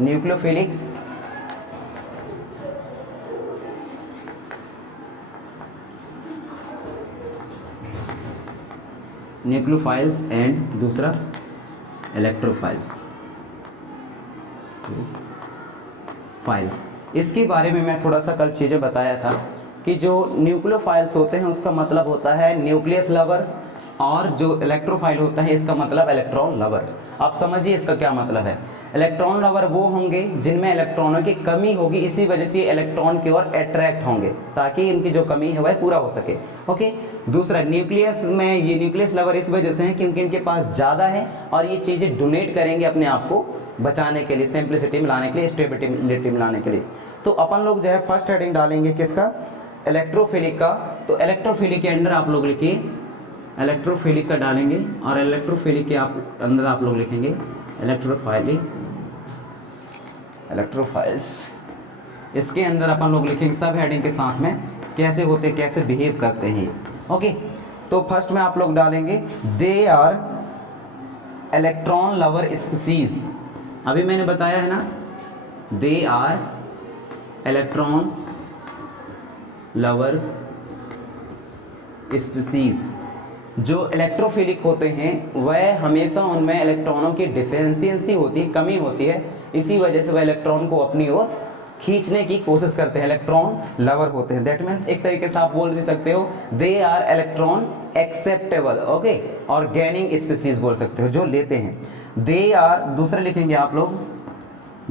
Nucleophilic nucleophiles and दूसरा electrophiles files. इसके बारे में मैं थोड़ा सा कल चीज़ें बताया था कि जो न्यूक्लियोफाइल्स होते हैं उसका मतलब होता है न्यूक्लियस लवर, और जो इलेक्ट्रोफाइल होता है इसका मतलब इलेक्ट्रॉन लवर। आप समझिए इसका क्या मतलब है। इलेक्ट्रॉन लवर वो होंगे जिनमें इलेक्ट्रॉनों की कमी होगी, इसी वजह से ये इलेक्ट्रॉन की ओर अट्रैक्ट होंगे ताकि इनकी जो कमी है वह पूरा हो सके। ओके, दूसरा न्यूक्लियस में ये न्यूक्लियस लवर इस वजह से है क्योंकि इनके पास ज़्यादा है और ये चीज़ें डोनेट करेंगे अपने आप को बचाने के लिए, सिंप्लिसिटी में लाने के लिए, स्टेबिलिटी में लाने के लिए। तो अपन लोग जो है फर्स्ट हेडिंग डालेंगे किसका, इलेक्ट्रोफिलिक का। तो इलेक्ट्रोफिलिक के अंदर आप लोग लिखिए, इलेक्ट्रोफिलिक का डालेंगे और इलेक्ट्रोफिलिक के अंदर आप लोग लिखेंगे इलेक्ट्रोफाइल्स। इसके अंदर अपन लोग लिखेंगे सब हेडिंग के साथ में कैसे होते, कैसे बिहेव करते हैं। ओके, तो फर्स्ट में आप लोग डालेंगे they are electron lover species. अभी मैंने बताया है ना, they are electron lover species. जो इलेक्ट्रोफिलिक होते हैं वह हमेशा उनमें इलेक्ट्रॉनों की डिफिशियंसी होती है, कमी होती है, इसी वजह से वह इलेक्ट्रॉन को अपनी ओर खींचने की कोशिश करते हैं, इलेक्ट्रॉन लवर होते हैं। दैट मीन्स एक तरीके से आप बोल भी सकते हो they are electron acceptable, okay, और गेनिंग स्पीसीज बोल सकते हो, जो लेते हैं। दे आर, दूसरे लिखेंगे आप लोग,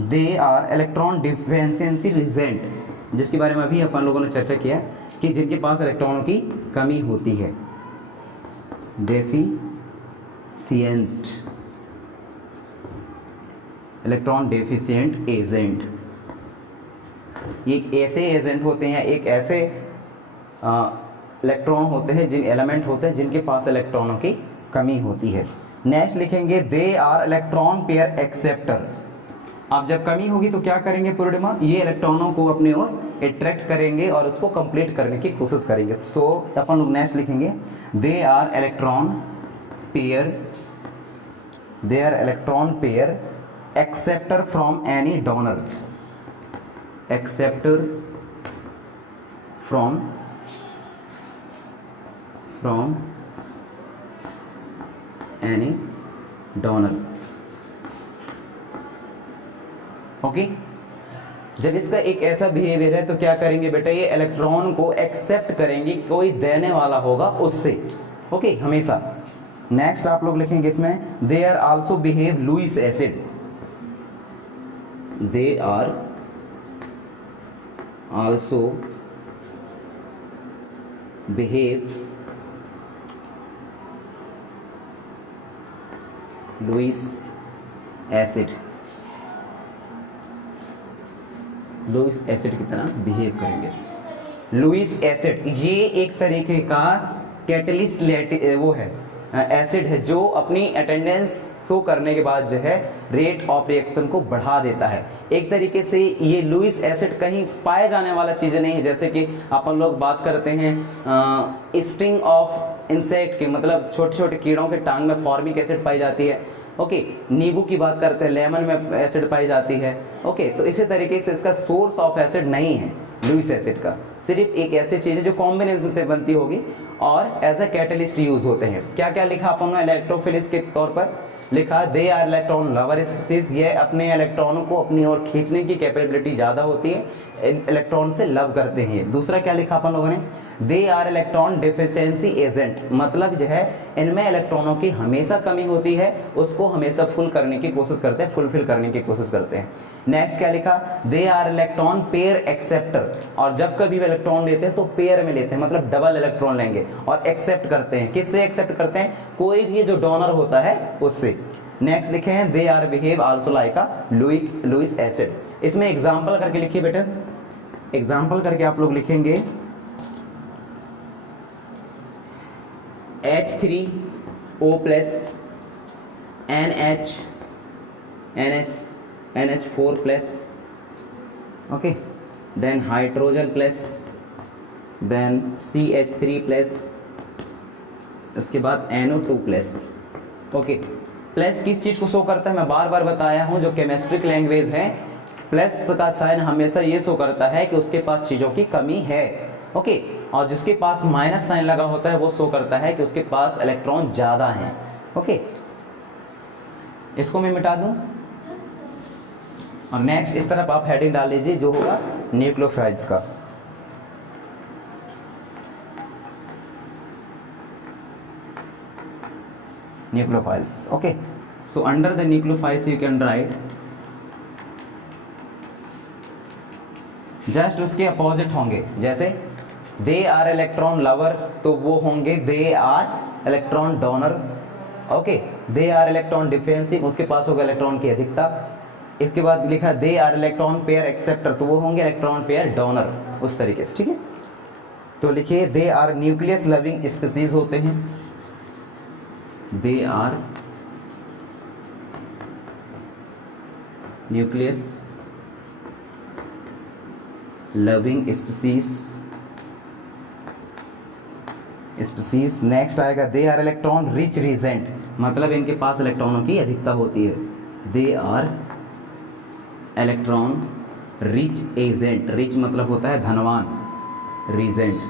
they are electron deficiency reagent, जिसके बारे में अभी अपन लोगों ने चर्चा किया कि जिनके पास इलेक्ट्रॉनों की कमी होती है, डेफिशिएंट, इलेक्ट्रॉन डेफिशिएंट एजेंट। ये एक ऐसे एजेंट होते हैं, एक ऐसे इलेक्ट्रॉन होते हैं, जिन एलिमेंट होते हैं जिनके पास इलेक्ट्रॉनों की कमी होती है। नेक्स्ट लिखेंगे they are electron pair acceptor. अब जब कमी होगी तो क्या करेंगे पूर्णिमा, ये इलेक्ट्रॉनों को अपनी ओर अट्रैक्ट करेंगे और उसको कंप्लीट करने की कोशिश करेंगे। सो अपन लोग नेक्स्ट लिखेंगे they are electron pair acceptor from any donor, acceptor from any donor. Okay, जब इसका एक ऐसा बिहेवियर है तो क्या करेंगे बेटा, ये इलेक्ट्रॉन को एक्सेप्ट करेंगे, कोई देने वाला होगा उससे। ओके, हमेशा। नेक्स्ट आप लोग लिखेंगे इसमें they are also behave Lewis acid, they are also behave Lewis acid, Lewis acid की तरह बिहेव करेंगे। लुईस एसिड ये एक तरीके का कैटलिस्ट वो है, एसिड है जो अपनी अटेंडेंस शो करने के बाद जो है रेट ऑफ रिएक्शन को बढ़ा देता है। एक तरीके से ये लुईस एसिड कहीं पाए जाने वाला चीज़ें नहीं है, जैसे कि अपन लोग बात करते हैं स्टिंग ऑफ इंसेक्ट के, मतलब छोटे छोटे कीड़ों के टांग में फॉर्मिक एसिड पाई जाती है। ओके, नींबू की बात करते हैं, लेमन में एसिड पाई जाती है। ओके, तो इसी तरीके से इसका सोर्स ऑफ एसिड नहीं है लुईस एसिड का, सिर्फ एक ऐसी चीज़ है जो कॉम्बिनेशन से बनती होगी और एज अ कैटलिस्ट यूज होते हैं। क्या क्या लिखा अपन ने इलेक्ट्रोफिलिस के तौर पर लिखा, they are electron lover species, ये अपने इलेक्ट्रॉनों को अपनी ओर खींचने की कैपेबिलिटी ज़्यादा होती है, इलेक्ट्रॉन से लव करते हैं। दूसरा क्या लिखा अपन लोगों ने, they are electron deficiency agent, मतलब जो है इनमें इलेक्ट्रॉनों की हमेशा कमी होती है, उसको हमेशा फुल करने की कोशिश करते हैं, फुलफिल करने की कोशिश करते हैं। नेक्स्ट क्या लिखा, they are electron pair acceptor, और जब कभी भी इलेक्ट्रॉन लेते हैं तो पेयर में लेते हैं, मतलब डबल इलेक्ट्रॉन लेंगे और एक्सेप्ट करते हैं। किससे एक्सेप्ट करते हैं, कोई भी जो डोनर होता है उससे। नेक्स्ट लिखे हैं they are behave also like a Lewis acid. इसमें एग्जाम्पल करके लिखिए बेटा, एग्जाम्पल करके आप लोग लिखेंगे H3O plus NH4 plus, okay, then hydrogen plus, then CH3 plus, इसके बाद NO2 प्लस। ओके, प्लस किस चीज को शो करता है, मैं बार बार बताया हूं, जो केमिस्ट्रिक लैंग्वेज है प्लस का साइन हमेशा ये शो करता है कि उसके पास चीजों की कमी है। ओके, और जिसके पास माइनस साइन लगा होता है वो शो करता है कि उसके पास इलेक्ट्रॉन ज्यादा हैं। ओके, इसको मैं मिटा दूं और नेक्स्ट इस तरफ आप हेडिंग डाल लीजिए जो होगा न्यूक्लियोफाइल्स का। nucleophiles. Okay, so under the nucleophiles you can write just उसके अपोजिट होंगे, जैसे दे आर इलेक्ट्रॉन लवर तो वो होंगे they are electron donor. Okay, they are electron defensive, उसके पास होगा इलेक्ट्रॉन की अधिकता। इसके बाद लिखा they are electron pair acceptor तो वो होंगे इलेक्ट्रॉन पेयर डोनर, उस तरीके से। ठीक है, तो लिखिए they are nucleus loving species होते हैं, they are nucleus loving species. Next आएगा they are electron rich reagent, मतलब इनके पास इलेक्ट्रॉनों की अधिकता होती है। They are electron rich agent, rich मतलब होता है धनवान, reagent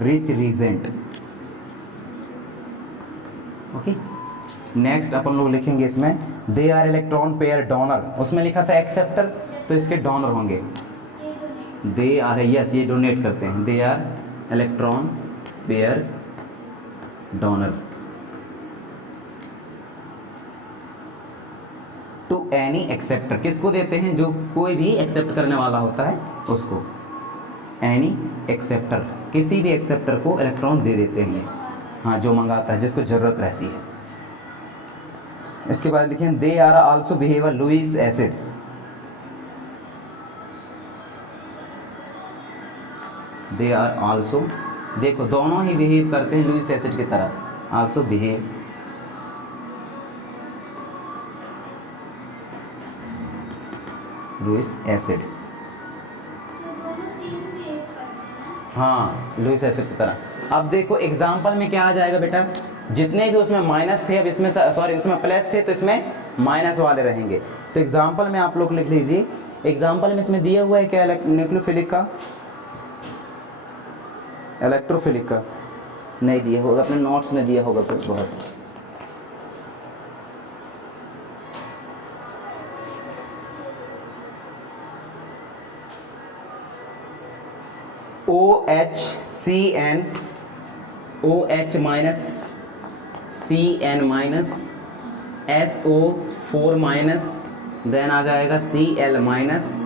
rich reagent. Okay, next अपन लोग लिखेंगे इसमें they are electron pair donor, उसमें लिखा था एक्सेप्टर तो इसके डोनर होंगे। दे आर, यस ये डोनेट करते हैं, they are electron pair donor to any acceptor, किसको देते हैं, जो कोई भी एक्सेप्ट करने वाला होता है उसको, एनी एक्सेप्टर, किसी भी एक्सेप्टर को इलेक्ट्रॉन दे देते हैं ये, हाँ जो मंगाता है, जिसको जरूरत रहती है। इसके बाद लिखें they are also behave Lewis acid, they are also, देखो दोनों ही बिहेव करते हैं लुईस एसिड की तरह, आल्सो बिहेव लुईस एसिड, हाँ लुईस एसिड की तरह। अब देखो एग्जाम्पल में क्या आ जाएगा बेटा, जितने भी उसमें माइनस थे अब इसमें सॉरी उसमें प्लस थे तो इसमें माइनस वाले रहेंगे। तो एग्जाम्पल में आप लोग लिख लीजिए, एग्जाम्पल में इसमें दिया हुआ है क्या, न्यूक्लियोफिलिक का, इलेक्ट्रोफिलिक का नहीं दिया होगा, अपने नोट्स में दिया होगा कुछ बहुत। OHCN, OH minus CN minus SO4 minus, then आ जाएगा Cl minus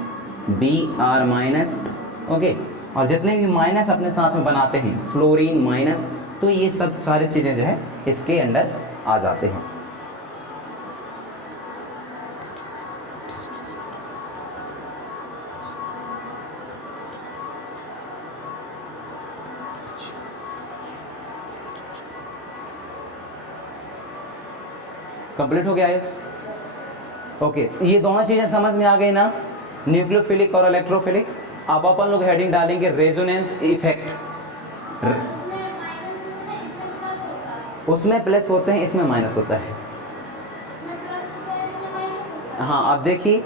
Br minus. Okay, और जितने भी माइनस अपने साथ में बनाते हैं, फ्लोरीन माइनस, तो ये सब सारी चीज़ें जो है इसके अंडर आ जाते हैं। कंप्लीट हो गया है। ओके, ये दोनों चीजें समझ में आ गई ना, न्यूक्लियोफिलिक और इलेक्ट्रोफिलिक। अब अपन लोग हेडिंग डालेंगे रेजोनेंस इफेक्ट। उसमें प्लस होते हैं, इसमें माइनस होता है। हाँ, अब देखिए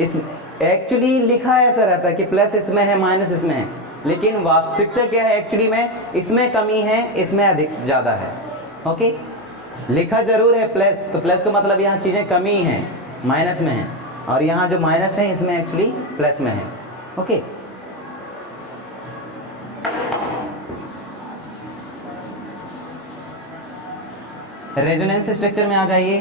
इस एक्चुअली लिखा ऐसा रहता है कि प्लस इसमें है माइनस इसमें है, लेकिन वास्तविकता क्या है, एक्चुअली में इसमें कमी है इसमें अधिक ज्यादा है। ओके, लिखा जरूर है प्लस, तो प्लस का मतलब यहाँ चीजें कमी है माइनस में है, और यहाँ जो माइनस है इसमें एक्चुअली प्लस में है। ओके, रेजोनेंस स्ट्रक्चर में आ जाइए।